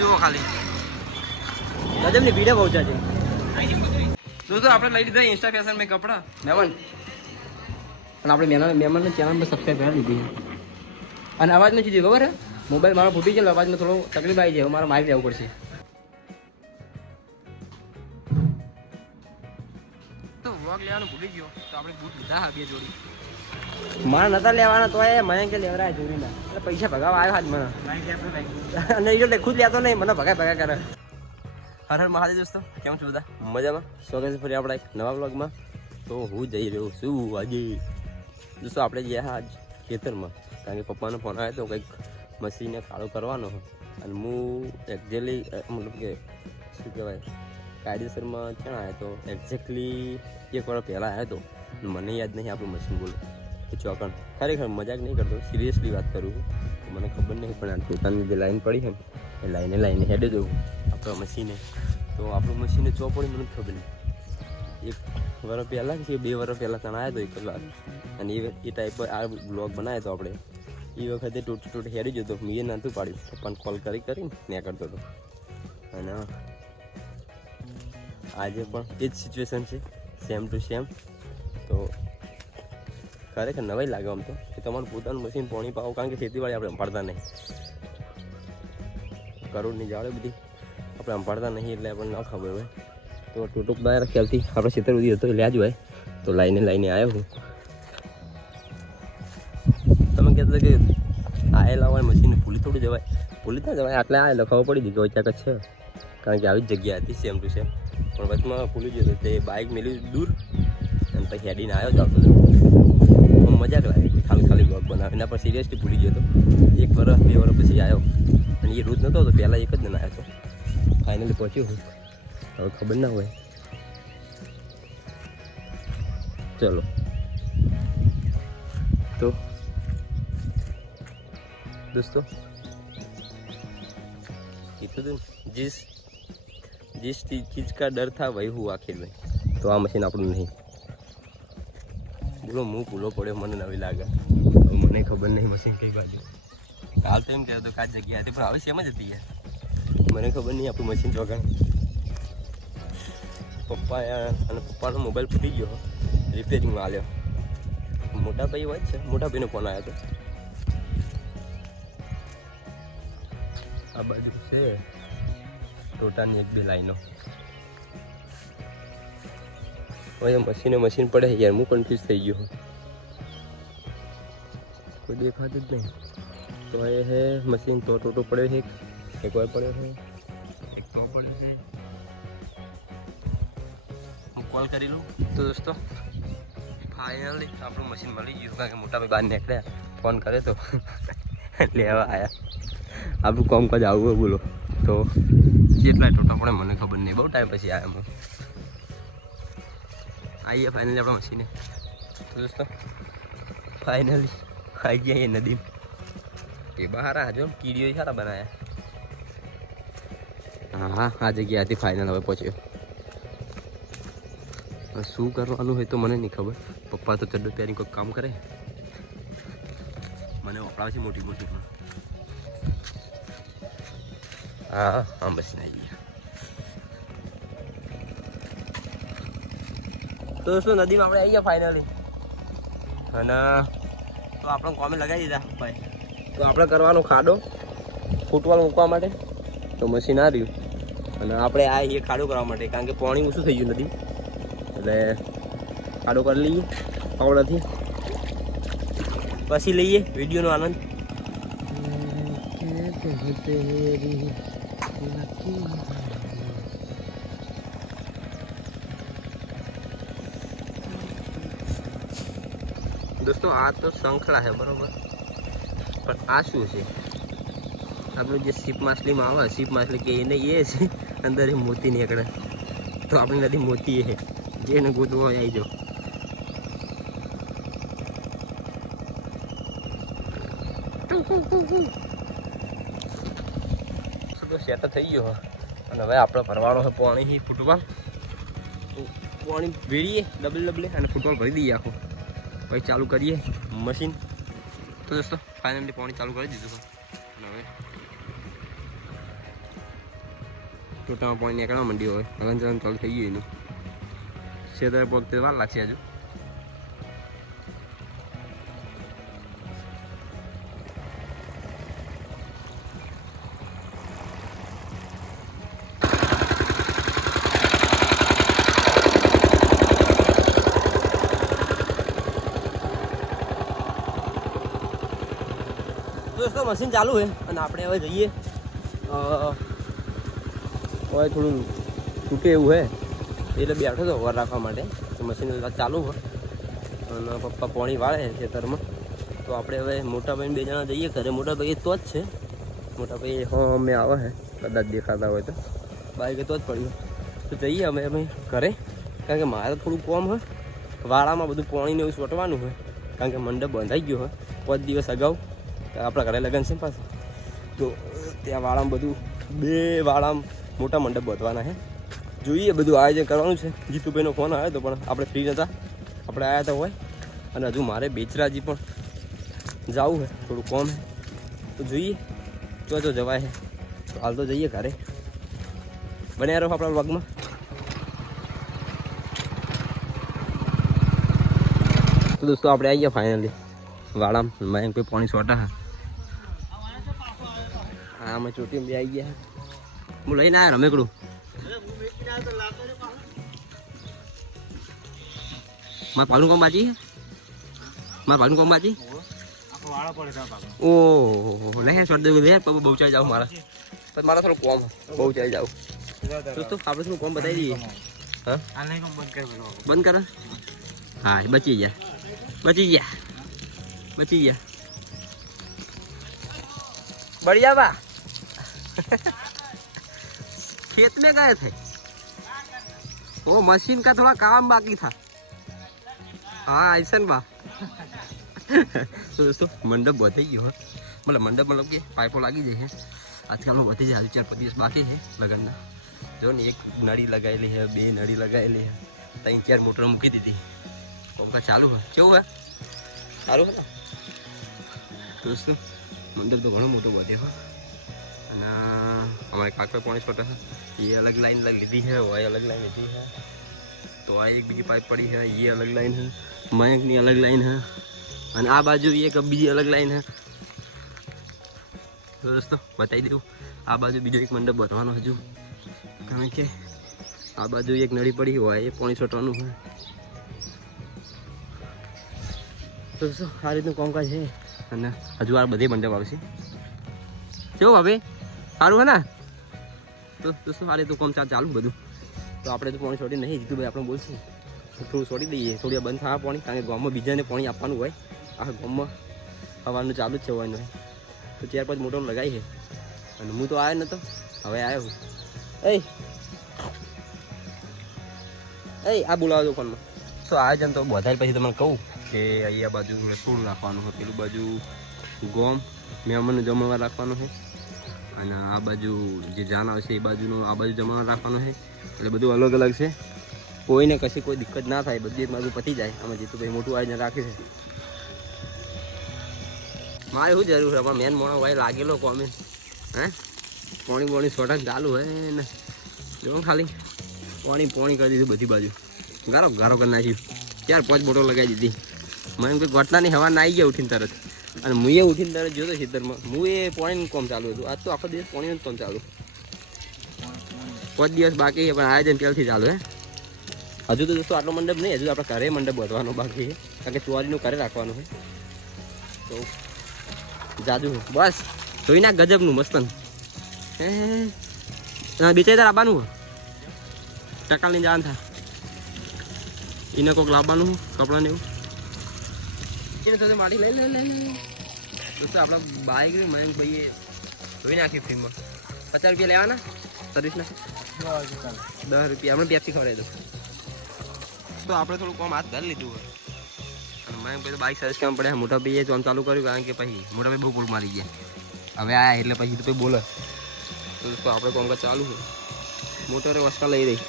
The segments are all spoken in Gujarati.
જુઓ ખાલી. ગજબની ભીડે પહોંચ્યા છે દોસ્તો આપણે લઈ લીધા ઇન્સ્ટા ફેશન મેં કપડા? મહેમાન અને આપણે મહેમાન મહેમાનને ચેનલ પર સબસ્ક્રાઈબ કરી લીધી અને અવાજ નથી થયો ખબર મોબાઈલ મારો ફૂટી ગયો અવાજમાં થોડો તકલીફ આવી જાય મારે મારી જવું પડશે. તો વોક લેવાનું ભૂલી ગયો તો આપણે બૂટ લીધા હા બે જોડી. મારે નતા લેવાના તો એ મને કે લેવરાય ચોરીના. એટલે પૈસા ભગાવા આવ્યા જ મને. અને એ તો ખુદ લેતો નહીં, મને ભગાય ભગા કરે. હર હર મહાદેવ દોસ્તો, કેમ છો બધા? મજામાં? સ્વાગત છે ફરી આપણા એક નવા બ્લોગમાં તો હું જઈ રહ્યો છું આજે. દોસ્તો, આપણે ગયા આજ ખેતરમાં. કારણ કે પપ્પાનો ફોન આવ્યો તો કંઈક મશીને કાળો કરવાનો અને હું એક્ઝેક્ટલી મતલબ કે, શું કહેવાય, કાયદેસરમાં ક્યાં આવ્યો તો? એક્ઝેક્ટલી એક વાર પહેલાં આવ્યો હતો મને યાદ નહીં, આપણું મશીન બોલો. ચોકણ ખરેખર મજાક નહીં કરતો સિરિયસલી વાત કરું છું. મને ખબર નહીં, પણ આ ટોટાની જે લાઈન પડી છે એ લાઈને લાઈને હેડે જવું, આપણા મશીને તો આપણું મશીને ચોપડી મને ખબર નહીં. એક વર્ષ પહેલાં કે બે વર્ષ પહેલાં તને આવ્યો હતો એક કલાક. અને એ એ ટાઈપ આ બ્લોગ બનાવ્યો હતો આપણે. એ વખતે તૂટી તૂટ હેડી જતો મેં નહોતું પાડ્યું. પપ્પાને કોલ કરી કરીને ત્યાં કરતો હતો. અને આજે પણ એ જ સિચ્યુએશન છે સેમ ટુ સેમ તો ખરેખર નવાઈ લાગે આમ તો, કે તમારું પોતાનું મશીન પોણી પાવો, કારણ કે ખેતીવાડી આપણે સંભાળતા નહીં. કરોડની જાળે બધી આપણે સંભાળતા નહીં એટલે આપણને ન ખબર હોય. તો ટોટુક બહાર ખ્યાલથી આપણે ખેતર સુધી હતો લ્યા જ હોય. તો લાઈને લાઈને આવ્યો હું. તમે કહેતા કે આયેલા હોય મશીન ભૂલી થોડું જવાય. ભૂલી ના જવાય, આટલે આ લખાવો પડી દીધો ક્યાંક જ છે કારણ કે આવી જ જગ્યા હતી સેમ ટુ સેમ પણ વચમાં ભૂલી ગયો તો બાઇક મેળવી દૂર, અને પછી હેડીને આવ્યો ચાલતો મજાક લાગી કે ખાલી ખાલી બ્લોગ બનાવીને પણ સિરિયસલી ભૂલી ગયો હતો એક વર્ષ બે વર્ષ પછી આવ્યો અને એ રોજ નહોતો તો પહેલાં એક જ જણ આવ્યો હતો ફાઇનલી પહોંચ્યો હું હવે ખબર ના હોય ચલો તો दोस्तों ये तो जिस जिस चीज का डर था वही हुआ आखिर में તો આ મશીન આપણું નહીં બોલો હું ભૂલો પડ્યો મને નવી લાગે. મને ખબર નહીં મશીન કઈ બાજુ. કાલ તો એમ કહેતો કે કાચ જગ્યા હતી પણ હવે સેમ જ હતી યાર. મને ખબર નહીં આપણું મશીન ચોગાણ પપ્પા અને પપ્પાનો મોબાઈલ ફૂટી ગયો રિપેરિંગમાં આવ્યો મોટા ભાઈ હોય છે મોટા ભાઈનો ફોન આવ્યો હતો આ બાજુ છે ટોટાની એક બે લાઈનો હવે મશીને મશીન પડે યાર હું કન્ફ્યુઝ થઈ ગયો. કોઈ દેખાતું જ નહીં. તો એ હે મશીન તો ટોટો પડ્યો છે. એક વાર પડ્યો છે. એક તો પડ્યો છે. હું કોલ કરી લઉં. તો દોસ્તો ફાઇનલી આપણું મશીન મળી ગયું કારણ કે મોટા ભાઈ બહાર નીકળ્યા. ફોન કરે તો. લેવા આવ્યા આપણું કામકાજ આવું બોલો. તો કેટલા ટોટા પડે મને ખબર નહીં. બહુ ટાઈમ પછી આવ્યા હું. આવીએ ફાઇનલી આપણા મશીને તો દોસ્તો ફાઇનલી આવી ગયા એ નદી એ બહાર આ જો, કીડીઓ સારા બનાવ્યા હા હા, આ જગ્યા હતી ફાઇનલ હવે પહોંચ્યો. શું કરવાનું હોય તો મને નહીં ખબર. પપ્પા તો ચડ્ડો પહેરી કોઈ કામ કરે. મને વપરાવે છે મોટી મોટી હા હા, બસ આવી તો દોસ્તો નદીમાં આપણે આવી ગયા ફાઇનલી અને તો આપણે કોમે લગાવી દીધા, ભાઈ. તો આપણે કરવાનો ખાડો ફૂટવાલ મૂકવા માટે. તો મશીન આ રહ્યું. અને આપણે આ એ ખાડો કરવા માટે, કારણ કે પાણી ઓછું થઈ ગયું નદી. એટલે ખાડો કરી લઈએ, પાવડાથી. પછી લઈએ, વિડીયોનો આનંદ. દોસ્તો, આ તો શંખલા છે, બરોબર? પણ આ શું છે? આપણું જે સીપ માછલીમાં આવે સીપ માછલી કે એને એ છે અંદર મોતી નીકળે. તો આપણી નથી મોતી એ જેને ગોતવો હોય આવી જાઓ સેટ થઈ ગયો અને હવે આપણે ભરવાનો છે, પાણી ફૂટબોલ પાણી ભેળીએ ડબલ ડબલે અને ફૂટબોલ ભરી દઈએ આખું. પછી ચાલુ કરીએ. મશીન તો દોસ્તો ફાઇનલી પાણી ચાલુ કરી દીધું છે. અને હવે ટોટામાં પાણી નીકળવા માંડ્યું હવે હલન ચલન ચાલુ થઈ ગયું એનું. છેતરે પગતે વાર લાગશે હજુ. મશીન ચાલુ છે અને આપણે હવે જઈએ. હવે થોડું તૂટે એવું હે એટલે બેઠો હતો વાર રાખવા માટે. મશીન ચાલુ હોય. અને પપ્પા પોણી વાળે છે ખેતરમાં. તો આપણે હવે મોટા ભાઈ બે જણા જઈએ ઘરે. મોટા ભાઈ તો જ છે. મોટા ભાઈ હા, અમે આવે છે. કદાચ દેખાતા હોય તો. બાઈક તો જ પડ્યું. તો જઈએ અમે અમે ઘરે. કારણ કે મારે થોડું કોમ હોય વાળામાં બધું પાણીને એવું છોટવાનું હોય કારણ કે મંડપ બંધાઈ ગયો હોય પાંચ દિવસ અગાઉ. આપણા ઘરે લગ્ન છે ને પાછું. તો, ત્યાં વાળામાં બધું, બે વાળામાં મોટા મંડપ બધવાના છે. જોઈએ બધું આયોજન કરવાનું છે. જીતુભાઈનો ફોન આવ્યો હતો પણ આપણે ફ્રી નહોતા આપણે આવ્યા હતા હોય. અને હજુ મારે બેચરાજી પણ જવું છે. થોડું કોમ છે. તો જોઈએ. ચો જો જવાય છે. તો હાલ તો જઈએ ઘરે. બન્યા રહો આપણા વગમાં તો દોસ્તો, આપણે આવી ગયા ફાઇનલી વાળામ મેં કોઈ પાણી સોટા હા આમાં ચોટી બે આવી ગયા હું લઈને આવ્યો રમેકડું. મારા પાલું કોમ બાજી? મારા પાલું કોમ બાજી? ઓહો, લે છોડ દે બે બહુ ચાલી જાવ મારા. મારા થોડું કોમ, બહુ ચાલી જાવ દોસ્તો આપણે શું કોમ બતાવી દઈએ? બંધ કર. હા, બચી ગયા. બચી ગયા. બચી ગયા. બળિયા બા. खेत में गए थे वो मशीन का थोड़ा काम बाकी था हाँ ऐसा बा तो दोस्तों मंडप बधाई गयो मतलब मंडप मतलब કે પાઇપો લાગી જાય છે આજકાલમાં બધી જાય ચાર પાંચ દિવસ બાકી છે લગ્નના જો ને એક નળી લગાવેલી છે બે નળી લગાવેલી છે ત્રણ ચાર મોટર મૂકી દીધી પંખા ચાલુ હોય કેવું હે સારું હતું દોસ્તો મંડપ તો ઘણો મોટો બધે હોય અને અમારે કાકા પાણી છોટા છે એ અલગ લાઈન લીધી છે વાય અલગ લાઈન લીધી છે તો આ એક બીજી પાઇપ પડી છે એ અલગ લાઈન છે મયંકની અલગ લાઈન છે અને આ બાજુ એક બીજી અલગ લાઈન હે દોસ્તો બતાવી દઉં આ બાજુ બીજો એક મંડપ બાંધવાનો હજુ કારણ કે આ બાજુ એક નળી પડી હોય એ પાણી છોટવાનું હોય તો આ રીતનું કામકાજ છે અને હજુ આ બધી મંડપ આવશે કેવું હવે સારું હે ને તો દોસ્તો આ રીતે કામ ચાલ ચાલુ બધું. તો આપણે તો પાણી છોડી નહીં. જીતુભાઈ આપણે બોલશું. થોડું છોડી દઈએ. થોડી બંધ થવા પાણી, કારણ કે ગામમાં બીજાને પાણી આપવાનું હોય. આ ગામમાં હવાનું ચાલુ જ છે હોય. તો ચાર પાંચ મોટો લગાવી છે. અને હું તો આવ્યો નતો. હવે આવ્યો હું. એ એ આ બોલાવો ફોનમાં આ આયોજન તો બધા પછી તમને કહું કે અહીંયા બાજુ રસોડું રાખવાનું છે પેલું બાજુ ગોમ, મહેમાનને જમવા રાખવાનું છે અને આ બાજુ જે જાન આવશે એ બાજુનું આ બાજુ જમા રાખવાનું છે. એટલે બધું અલગ અલગ છે. કોઈને કશી કોઈ દિક્કત ના થાય, બધી બાજુ પતી જાય. આમાં જીતુભાઈ મોટું આયોજન રાખે છે. મારે શું જરૂર છે? પણ મેન મોણો ભાઈ લાગેલો કોમે. હે? પોણી પોણી સોટા ચાલુ હે ને. જો ખાલી પોણી પોણી કરી દીધું બધી બાજુ. ગારો ગારો કરી નાખ્યું. ચાર પાંચ બોટલ લગાવી દીધી. મને એમ કે ગોટલાની હવા ના આવી ગયા ઉઠીને તરત. અને હું એ ઉઠીને જોયો જોતો ખેતરમાં. હું એ પાણીનું કામ ચાલુ હતું. આજ તો આખો દિવસ પાણીનું કામ ચાલુ. પાંચ દિવસ બાકી પણ આયોજન પહેલથી ચાલુ હે. હજુ તો દોસ્તો આટલો મંડપ નહીં, હજુ આપણે ઘરે મંડપ વધવાનો બાકી છે. કારણ કે ચોરીનું ઘરે રાખવાનું છે. તો જાદુ બસ. જોઈ ના ગજબનું મસ્તન. હે બેચાઈ તાર આવવાનું ટકાલની જાન થાય એને કોઈક લાવવાનું કપડાને એવું. એને સાથે માટી લઈ લે લે દોસ્તો, આપણા બાઈક ને મયંક ભાઈએ ધોઈ નાખી ફ્રીમાં પચાસ રૂપિયા લેવાના? સર્વિસના? દસ રૂપિયા. આપણે પેપ્સી ખવડાવી દો તો આપણે થોડું કામ હાથ કરી લીધું અને મયંક ભાઈ તો બાઈક સર્વિસ કામ પડે મોટા ભાઈએ જો ચાલુ કર્યું કારણ કે પછી મોટા ભાઈ બહુ પૂર મારી ગયા. હવે આયા એટલે પછી તો ભાઈ બોલે. તો દોસ્તો, આપણે કામકાજ ચાલુ છે. મોટરે વસ્કા લઈ રહી.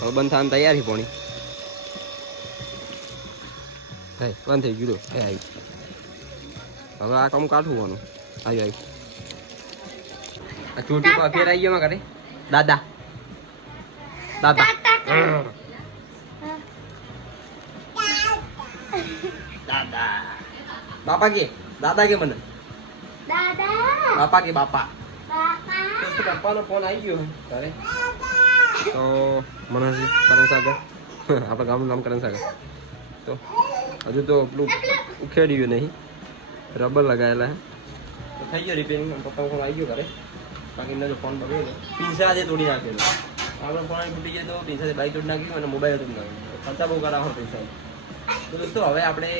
હવે બંધ થવાની તૈયારી પોણી. હે બંધ થઈ ગયું હે આવી હવે આ કામ કાઢવું આવ્યું આવી આ ચોટી પર ફેર આવી ગયો માં ઘરે દાદા દાદા દાદા બાપા કે દાદા કે મને દાદા બાપા કે બાપા બાપા તો શું પપ્પાનો ફોન આવી ગયો તારે તો મને હજી કરણ સાગર આપણા ગામનું નામ કરણ સાગર તો હજુ તો પેલું ઉખેડ્યું નહીં. રબર લગાવેલા હે. તો થઈ ગયો રિપેરિંગ પપ્પા ફોન આવી ગયો ઘરે. બાકી જો ફોન બગડેલો પીઝા આજે તોડી નાખેલો. આપણો ફોન તૂટી જાય તો પિંસાથી બાઈક તોડી નાખ્યું અને મોબાઈલ તોડી નાખ્યો. ખર્ચા બહુ કરાવો પૈસા. તો દોસ્તો હવે આપણે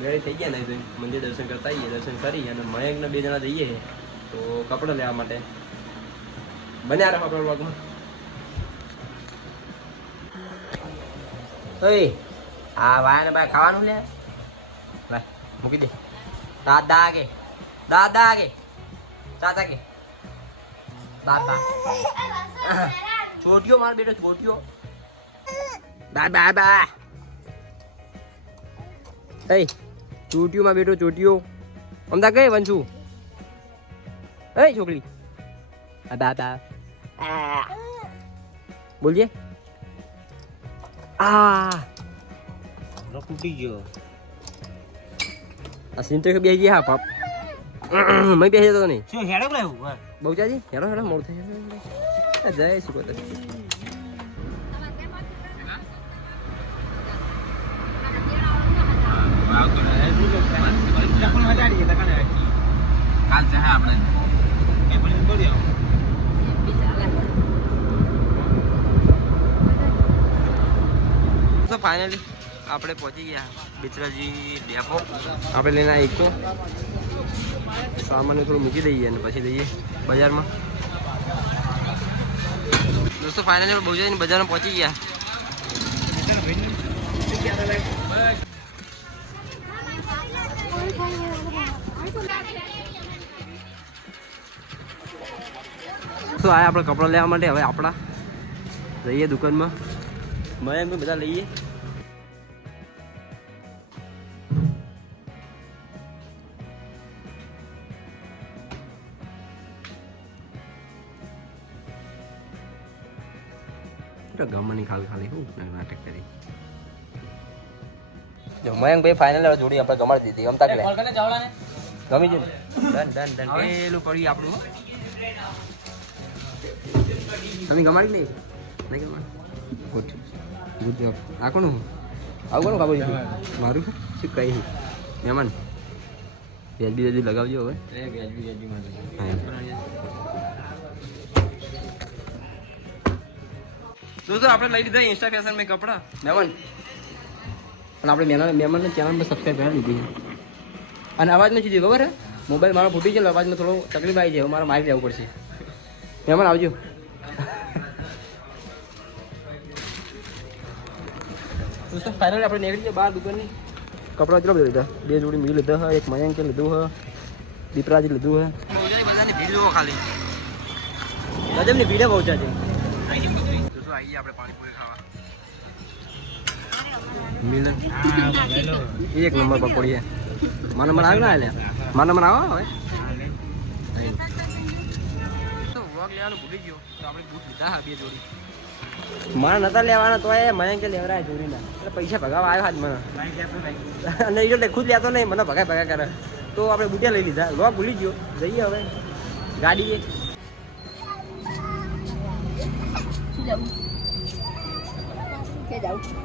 ઘરે થઈ ગયા ને તો મંદિર દર્શન કરતા આવીએ દર્શન કરી અને મયંકને બે જણા જઈએ. તો કપડાં લેવા માટે. બન્યા રહો આપણા બ્લોગમાં ઓય આ વાય ને ભાઈ ખાવાનું લે. ભાઈ મૂકી દે. દાદા કે દાદા કે દાદા કે દાદા છોટીઓ માર બેટો છોટીઓ દાદા બા એ ચોટીઓ માં બેટો ચોટીઓ. અમદા કઈ વંશુ? એ છોકરી? આ. બોલજે. આ. બોલજે આ તૂટી ગયો આ સિંટર બે ગયા હા પાપ મેં બેસી જતો નહીં શું હેડે લાવ્યું બહુ જાજી હેડો હેડો મોડ થઈ જય શ્રી કોતર કાલ છે આપણે તો ફાઇનલી આપણે પહોંચી ગયા. બિચરાજી ડેપો. આપણે લઈને આવી તો. સામાન થોડું મૂકી દઈએ અને પછી દઈએ બજારમાં. દોસ્તો ફાઇનલી બહુ જઈને બજારમાં પહોંચી ગયા. તો આ આપણે કપડાં લેવા માટે હવે આપણા. જઈએ દુકાનમાં. મળે એમ બધા લઈએ. ગમવાની ખાલી ખાલી હું નાટક કરી. જો મયંક ભાઈ ફાઇનલ જોડી આપણે ગમાડી દીધી. ગમતા કે ગમી જઈને ડન ડન ડન. પેલું પડ્યું આપણું તમે ગમાડી નહીં? નહીં ગમાડ? ગુડ. ગુડ જોબ આ કોનું? આવું કોનું કાબુ મારું શું? કઈ નહીં. મહેમાન. વ્યાજબી વ્યાજબી લગાવજો હવે. દોસ્તો આપણે લઈ લીધા ઇન્સ્ટા ફેશન મેં કપડાં. મેમન. અને આપણે મેના મહેમાનને ચેનલ પર સબસ્ક્રાઈબ કરી દીધી અને અવાજ નથી દીધો ખબર મોબાઈલ મારો ફૂટી ગયો અવાજમાં થોડો તકલીફ આવી જાય મારે માઇક લેવું પડશે. મેમન આવજો. દોસ્તો ફાઇનલ આપણે નીકળી ગયા બહાર દુકાનની? કપડાં કેટલા બધા લીધા? બે જોડી મી લીધા એક મયંકે લીધું હા દીપરાજી લીધું હે. બધાની ભીડ જોવો ખાલી. ગજબની ભીડે બહુ છે. દોસ્તો આપણે પાણીપુરી ખાવા. એક નંબર પકોડી છે. મારા નંબર આવ્યો ને આલ્યા? મારા નંબર આવો હવે. તો લેવાનું ભૂલી ગયો તો આપણે બૂટ લીધા હા બે જોડી. મારે નતા લેવાના તો એ મયંકે લેવરાય જોડીના. એટલે પૈસા ભગાવા આવ્યો હાથ મને. અને એ ખુદ લેતો નહીં મને ભગા ભગા કરે. તો આપણે બુટિયા લઈ લીધા. લોક ભૂલી ગયો. જઈએ હવે. ગાડીએ. જવું કે જાઉં